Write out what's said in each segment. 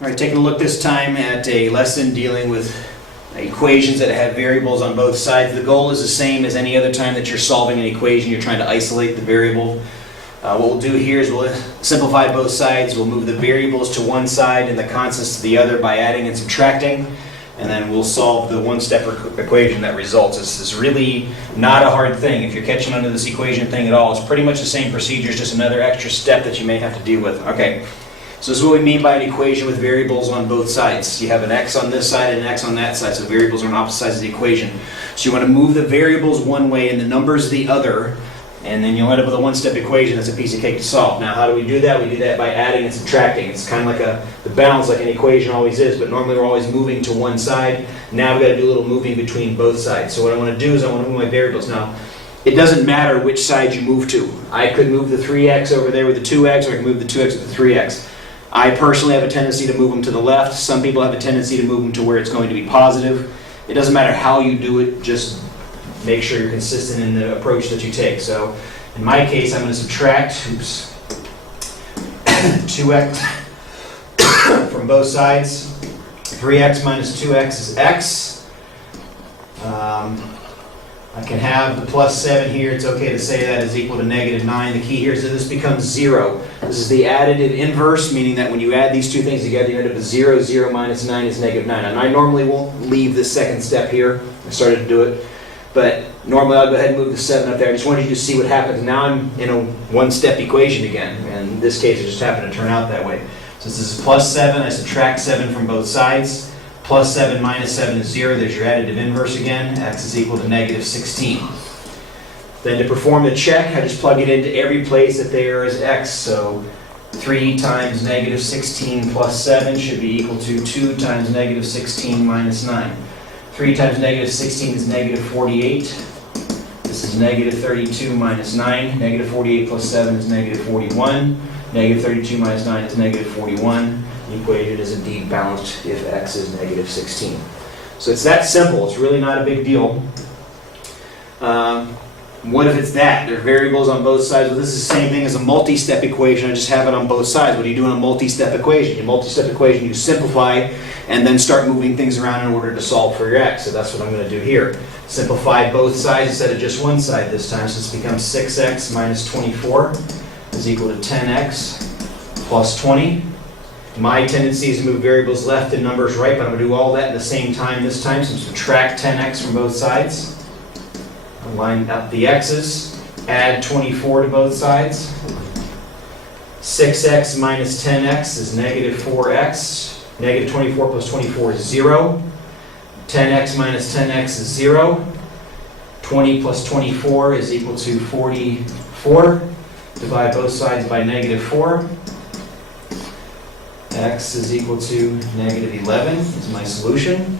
All right, taking a look this time at a lesson dealing with equations that have variables on both sides. The goal is the same as any other time that you're solving an equation. You're trying to isolate the variable. What we'll do here is we'll simplify both sides. We'll move the variables to one side and the constants to the other by adding and subtracting. And then we'll solve the one-step equation that results. This is really not a hard thing. If you're catching on to this equation thing at all, it's pretty much the same procedure, it's just another extra step that you may have to deal with. Okay, so this is what we mean by an equation with variables on both sides. You have an x on this side and an x on that side, so variables are on opposite sides of the equation. So you want to move the variables one way and the numbers the other, and then you'll end up with a one-step equation that's a piece of cake to solve. Now, how do we do that? We do that by adding and subtracting. It's kind of like the balance like an equation always is, but normally we're always moving to one side. Now we've got to do a little moving between both sides. So what I want to do is I want to move my variables. Now, it doesn't matter which side you move to. I could move the 3x over there with the 2x, or I can move the 2x with the 3x. I personally have a tendency to move them to the left. Some people have a tendency to move them to where it's going to be positive. It doesn't matter how you do it, just make sure you're consistent in the approach that you take. So in my case, I'm going to subtract 2x from both sides. 3x minus 2x is x. I can have the plus 7 here. It's okay to say that is equal to negative 9. The key here is that this becomes 0. This is the additive inverse, meaning that when you add these two things together, you end up with 0. 0 minus 9 is negative 9. And I normally won't leave the second step here. I started to do it. But normally I'll go ahead and move the 7 up there. I just wanted you to see what happens. Now I'm in a one-step equation again. And in this case, it just happened to turn out that way. So this is plus 7. I subtract 7 from both sides. Plus 7 minus 7 is 0. There's your additive inverse again. X is equal to negative 16. Then to perform the check, I just plug it into every place that there is x. So 3 times negative 16 plus 7 should be equal to 2 times negative 16 minus 9. 3 times negative 16 is negative 48. This is negative 32 minus 9. Negative 48 plus 7 is negative 41. Negative 32 minus 9 is negative 41. The equation is indeed balanced if x is negative 16. So it's that simple. It's really not a big deal. What if it's that? There are variables on both sides. Well, this is the same thing as a multi-step equation. I just have it on both sides. What do you do in a multi-step equation? In a multi-step equation, you simplify and then start moving things around in order to solve for your x. So that's what I'm going to do here. Simplify both sides instead of just one side this time. So this becomes 6x minus 24 is equal to 10x plus 20. My tendency is to move variables left and numbers right, but I'm going to do all that at the same time this time. So subtract 10x from both sides. Line up the x's. Add 24 to both sides. 6x minus 10x is negative 4x. Negative 24 plus 24 is 0. 10x minus 10x is 0. 20 plus 24 is equal to 44. Divide both sides by negative 4. X is equal to negative 11 is my solution.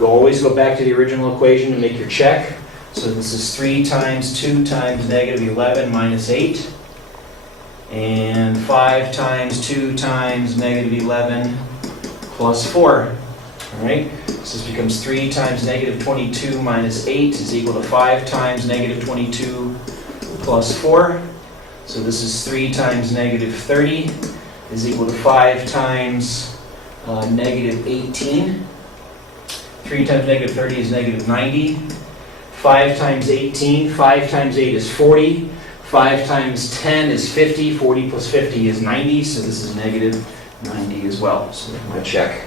Always go back to the original equation to make your check. So this is 3 times 2 times negative 11 minus 8. And 5 times 2 times negative 11 plus 4. All right, so this becomes 3 times negative 22 minus 8 is equal to 5 times negative 22 plus 4. So this is 3 times negative 30 is equal to 5 times negative 18. 3 times negative 30 is negative 90. 5 times 18, 5 times 8 is 40. 5 times 10 is 50. 40 plus 50 is 90, so this is negative 90 as well. So there's my check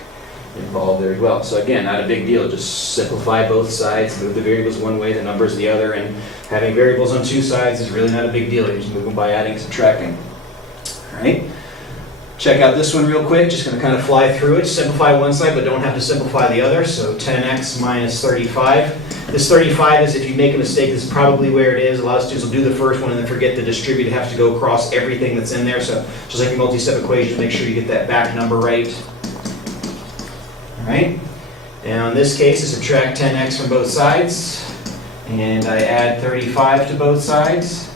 involved there as well. So again, not a big deal. Just simplify both sides, move the variables one way, the numbers the other, and having variables on two sides is really not a big deal. You just move them by adding and subtracting. All right. Check out this one real quick. Just going to kind of fly through it. Simplify one side, but don't have to simplify the other. So 10x minus 35. This 35 is, if you make a mistake, this is probably where it is. A lot of students will do the first one and then forget to distribute. It has to go across everything that's in there. So just like your multi-step equation, make sure you get that back number right. All right. Now in this case, I subtract 10x from both sides. And I add 35 to both sides.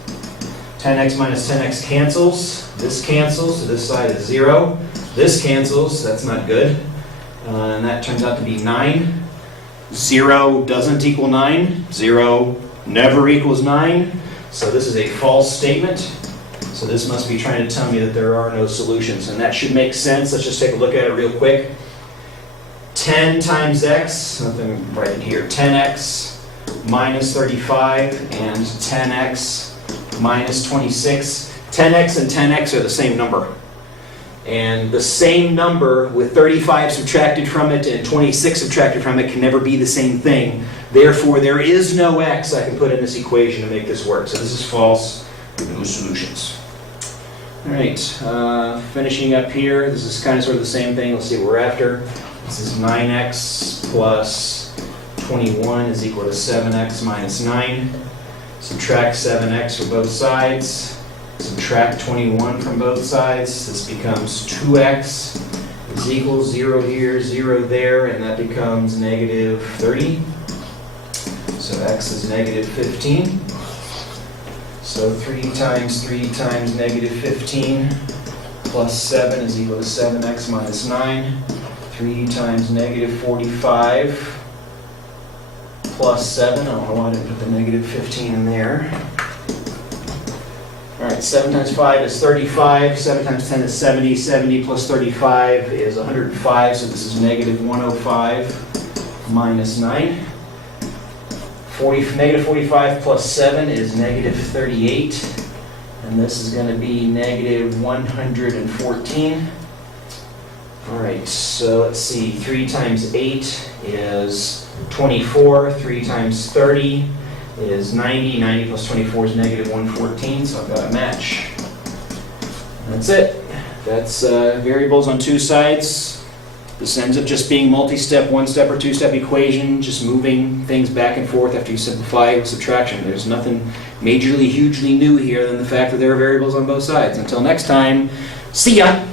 10x minus 10x cancels. This cancels, so this side is 0. This cancels, that's not good. And that turns out to be 9. 0 doesn't equal 9. 0 never equals 9. So this is a false statement. So this must be trying to tell me that there are no solutions, and that should make sense. Let's just take a look at it real quick. 10 times x, nothing right in here, 10x minus 35 and 10x minus 26. 10x and 10x are the same number. And the same number with 35 subtracted from it and 26 subtracted from it can never be the same thing. Therefore, there is no x I can put in this equation to make this work. So this is false, no solutions. All right, finishing up here, this is kind of sort of the same thing. Let's see what we're after. This is 9x plus 21 is equal to 7x minus 9. Subtract 7x from both sides. Subtract 21 from both sides. This becomes 2x is equal 0 here, 0 there, and that becomes negative 30. So x is negative 15. So 3 times negative 15 plus 7 is equal to 7x minus 9. 3 times negative 45 plus 7. I don't know why I didn't put the negative 15 in there. All right, 7 times 5 is 35. 7 times 10 is 70. 70 plus 35 is 105. So this is negative 105 minus 9. Negative 45 plus 7 is negative 38. And this is going to be negative 114. All right, so let's see. 3 times 8 is 24. 3 times 30 is 90. 90 plus 24 is negative 114, so I've got a match. That's it. That's variables on two sides. This ends up just being multi-step, one-step or two-step equation, just moving things back and forth after you simplify with subtraction. There's nothing majorly, hugely new here than the fact that there are variables on both sides. Until next time, see ya!